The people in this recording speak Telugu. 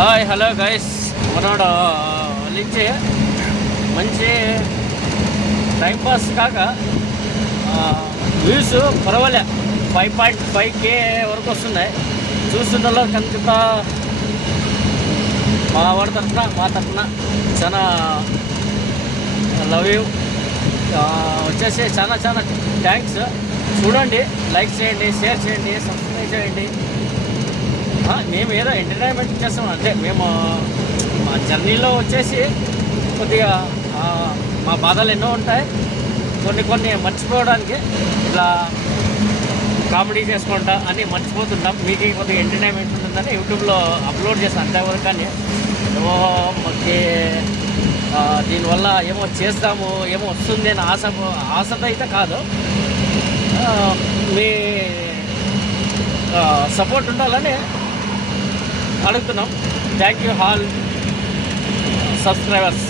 హాయ్ హలో గైస్ మనోడు నుంచి మంచి టైంపాస్ కాక వ్యూస్ పర్వాలే 5.5K వరకు వస్తున్నాయి. చూస్తున్న కనుక మా వాడి తరఫున మా తరఫున చాలా లవ్ యూ వచ్చేసి చాలా చాలా థ్యాంక్స్. చూడండి, లైక్ చేయండి, షేర్ చేయండి, సబ్స్క్రైబ్ చేయండి. మేము ఏదో ఎంటర్టైన్మెంట్ చేస్తాం అంటే మేము మా జర్నీలో వచ్చేసి కొద్దిగా మా బాధలు ఎన్నో ఉంటాయి. కొన్ని మర్చిపోవడానికి ఇలా కామెడీ చేసుకుంటా అని మర్చిపోతుంటాం. మీకు కొద్దిగా ఎంటర్టైన్మెంట్ ఉంటుందని యూట్యూబ్లో అప్లోడ్ చేస్తాను అంతవరకు. కానీ ఏమో మాకు దీనివల్ల ఏమో చేస్తాము, ఏమో వస్తుంది అని ఆశతో అయితే కాదు. మీ సపోర్ట్ ఉండాలని అడుగుతున్నాం. Thank you all subscribers.